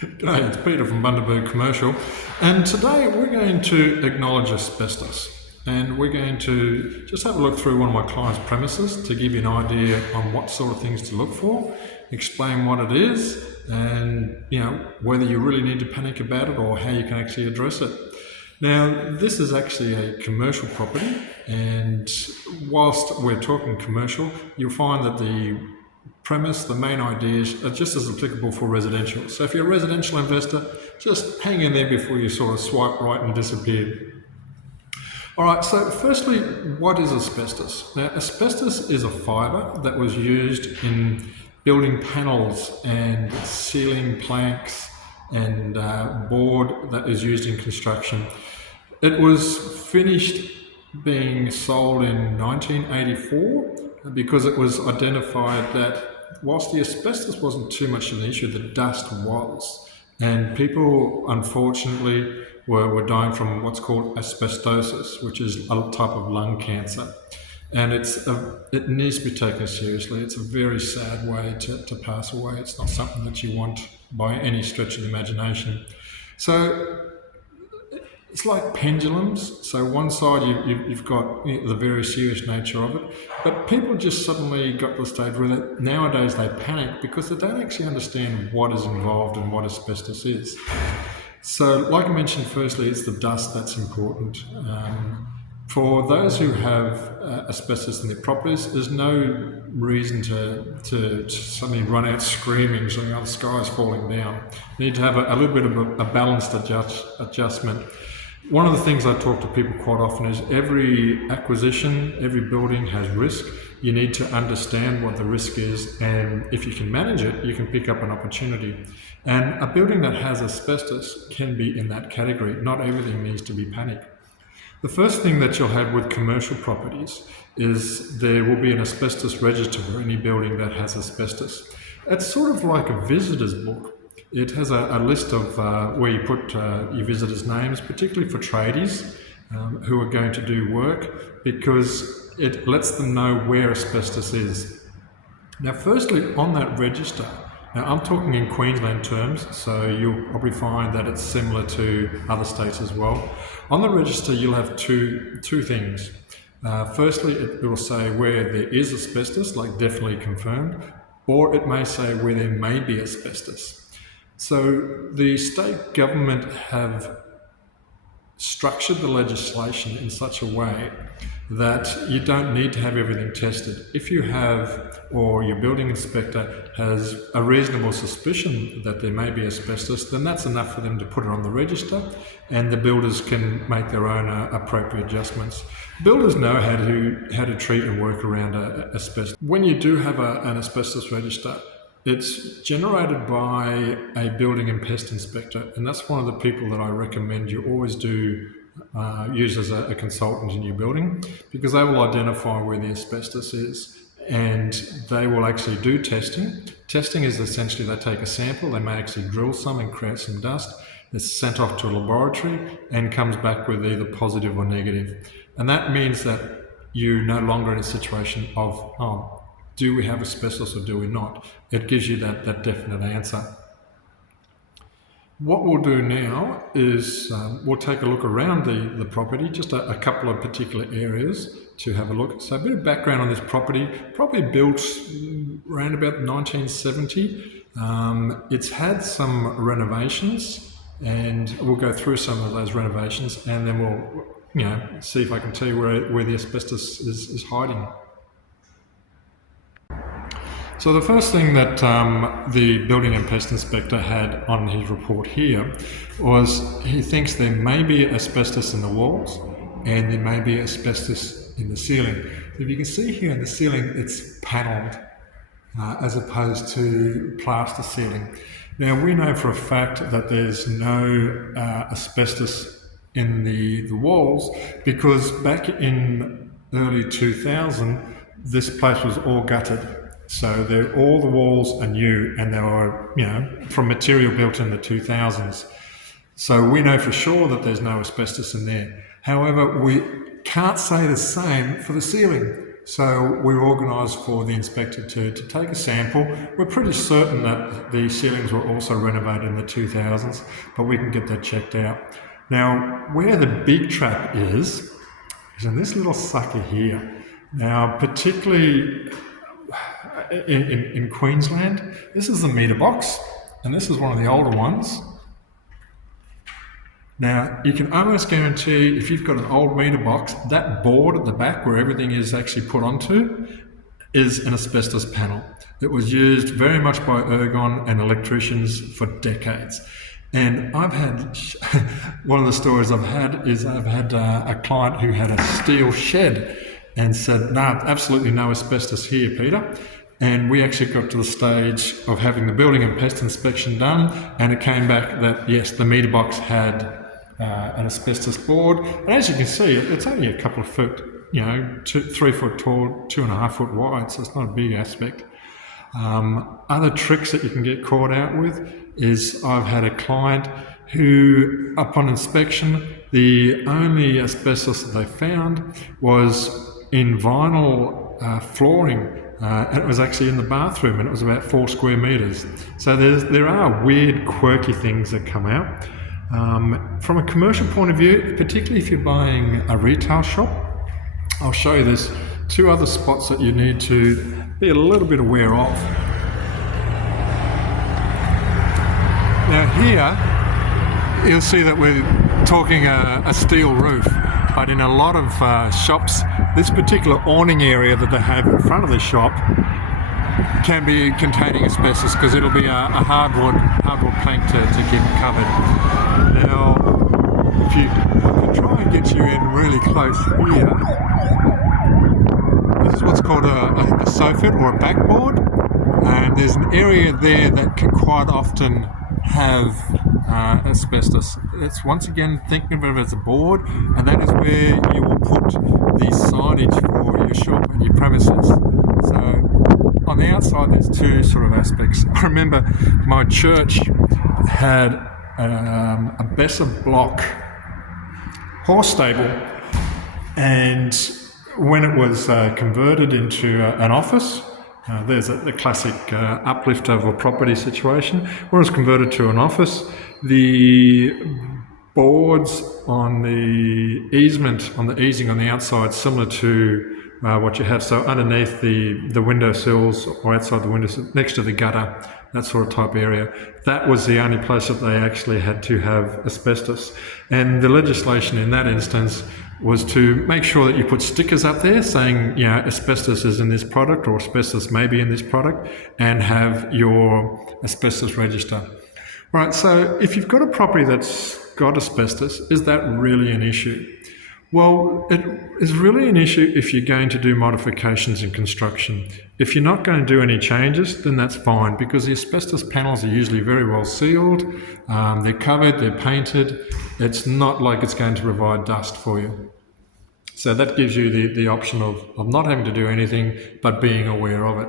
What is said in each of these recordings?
G'day, it's Peter from Bundaberg Commercial, and today we're going to acknowledge asbestos. And we're going to just have a look through one of my client's premises to give you an idea on what sort of things to look for, explain what it is, and whether you really need to panic about it or how you can actually address it. Now, this is actually a commercial property, and whilst we're talking commercial, you'll find that the premise, the main ideas are just as applicable for residential. So if you're a residential investor, just hang in there before you sort of swipe right and disappear. All right, so firstly, what is asbestos? Now, asbestos is a fibre that was used in building panels and ceiling planks and board that is used in construction. It was finished being sold in 1984 because it was identified that whilst the asbestos wasn't too much of an issue, the dust was. And people, unfortunately, were dying from what's called asbestosis, which is a type of lung cancer. And it needs to be taken seriously. It's a very sad way to pass away. It's not something that you want by any stretch of the imagination. So it's like pendulums. So one side you've got the very serious nature of it, but people just suddenly got to the stage where nowadays they panic because they don't actually understand what is involved and what asbestos is. So like I mentioned, firstly, it's the dust that's important. For those who have asbestos in their properties, there's no reason to suddenly run out screaming, saying, "Oh, the sky is falling down." You need to have a little bit of a balanced adjustment. One of the things I talk to people quite often is every acquisition, every building has risk. You need to understand what the risk is, and if you can manage it, you can pick up an opportunity. And a building that has asbestos can be in that category. Not everything needs to be panic. The first thing that you'll have with commercial properties is there will be an asbestos register for any building that has asbestos. It's sort of like a visitor's book. It has a list of where you put your visitors' names, particularly for tradies who are going to do work, because it lets them know where asbestos is. Now, firstly, on that register, now I'm talking in Queensland terms, so you'll probably find that it's similar to other states as well. On the register, you'll have two things. Firstly, it will say where there is asbestos, like definitely confirmed, or it may say where there may be asbestos. So the state government have structured the legislation in such a way that you don't need to have everything tested. If you have, or your building inspector has a reasonable suspicion that there may be asbestos, then that's enough for them to put it on the register, and the builders can make their own appropriate adjustments. Builders know how to treat and work around asbestos. When you do have an asbestos register, it's generated by a building and pest inspector, and that's one of the people that I recommend you always do use as a consultant in your building, because they will identify where the asbestos is and they will actually do testing. Testing is essentially they take a sample, they may actually drill some and create some dust. It's sent off to a laboratory and comes back with either positive or negative. And that means that you're no longer in a situation of, do we have asbestos or do we not? It gives you that definite answer. What we'll do now is we'll take a look around the property, just a couple of particular areas to have a look. So a bit of background on this property, probably built around about 1970. It's had some renovations, and we'll go through some of those renovations, and then we'll see if I can tell you where the asbestos is hiding. So the first thing that the building and pest inspector had on his report here was he thinks there may be asbestos in the walls and there may be asbestos in the ceiling. If you can see here in the ceiling, it's panelled as opposed to plaster ceiling. Now we know for a fact that there's no asbestos in the walls because back in early 2000, this place was all gutted. So all the walls are new, and they were, from material built in the 2000s. So we know for sure that there's no asbestos in there. However, we can't say the same for the ceiling. So we organised for the inspector to take a sample. We're pretty certain that the ceilings were also renovated in the 2000s, but we can get that checked out. Now, where the big trap is in this little sucker here. Now, particularly in Queensland, this is the meter box, and this is one of the older ones. Now, you can almost guarantee if you've got an old meter box, that board at the back where everything is actually put onto is an asbestos panel. It was used very much by ergon and electricians for decades. And I've had, one of the stories I've had is I've had a client who had a steel shed and said, no, absolutely no asbestos here, Peter. And we actually got to the stage of having the building and pest inspection done, and it came back that, yes, the meter box had an asbestos board. And as you can see, it's only a couple of foot, 3 foot tall, 2.5 foot wide, so it's not a big aspect. Other tricks that you can get caught out with is I've had a client who, upon inspection, the only asbestos that they found was in vinyl flooring, and it was actually in the bathroom, and it was about 4 square metres. So there are weird, quirky things that come out. From a commercial point of view, particularly if you're buying a retail shop, I'll show you there's 2 other spots that you need to be a little bit aware of. Now here, you'll see that we're talking a steel roof, but in a lot of shops, this particular awning area that they have in front of the shop can be containing asbestos because it'll be a hardwood plank to keep it covered. Now, if I try and get you in really close here, this is what's called a soffit or a backboard, and there's an area there that can quite often have asbestos. It's once again thinking of it as a board, and that is where you will put the signage for your shop and your premises. So on the outside there's 2 sort of aspects. I remember my church had a Besser block horse stable, and when it was converted into an office, there's the classic uplift of a property situation. When it was converted to an office, the boards on the easement, on the easing on the outside, similar to what you have, so underneath the window sills or outside the window sills, next to the gutter, that sort of type area, that was the only place that they actually had to have asbestos. And the legislation in that instance was to make sure that you put stickers up there saying, asbestos is in this product, or asbestos may be in this product, and have your asbestos register. Right, so if you've got a property that's got asbestos, is that really an issue? Well, it is really an issue if you're going to do modifications in construction. If you're not going to do any changes, then that's fine, because the asbestos panels are usually very well sealed, they're covered, they're painted. It's not like it's going to provide dust for you. So that gives you the option of not having to do anything, but being aware of it.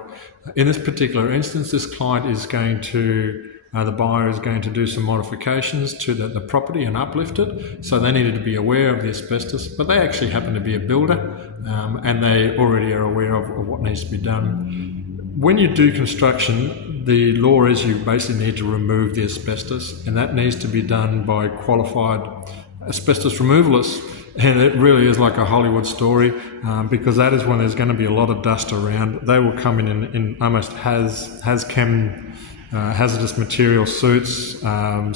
In this particular instance, this client is going to, the buyer is going to do some modifications to the property and uplift it. So they needed to be aware of the asbestos, but they actually happen to be a builder, and they already are aware of what needs to be done. When you do construction, the law is you basically need to remove the asbestos, and that needs to be done by qualified asbestos removalists. And it really is like a Hollywood story, because that is when there's going to be a lot of dust around. They will come in almost hazardous material suits,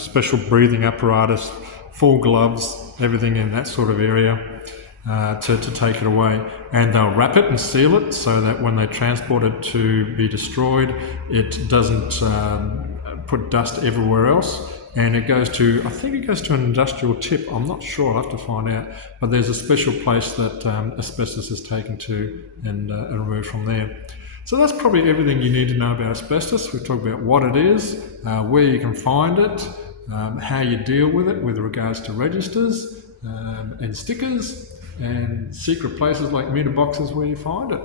special breathing apparatus, full gloves, everything in that sort of area to take it away. And they'll wrap it and seal it so that when they transport it to be destroyed, it doesn't put dust everywhere else. And it goes to, I think it goes to an industrial tip. I'm not sure, I'll have to find out. But there's a special place that asbestos is taken to and removed from there. So that's probably everything you need to know about asbestos. We've talked about what it is, where you can find it, how you deal with it with regards to registers and stickers, and secret places like meter boxes where you find it.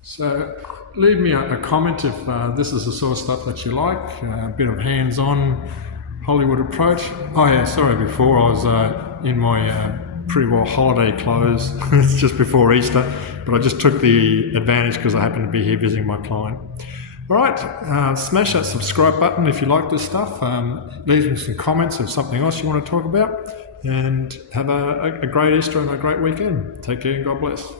So leave me a comment if this is the sort of stuff that you like, a bit of hands-on Hollywood approach. Oh yeah, sorry, before I was in my pretty well holiday clothes. It's just before Easter, but I just took the advantage because I happened to be here visiting my client. All right, smash that subscribe button if you like this stuff. Leave me some comments of something else you want to talk about, and have a great Easter and a great weekend. Take care and God bless.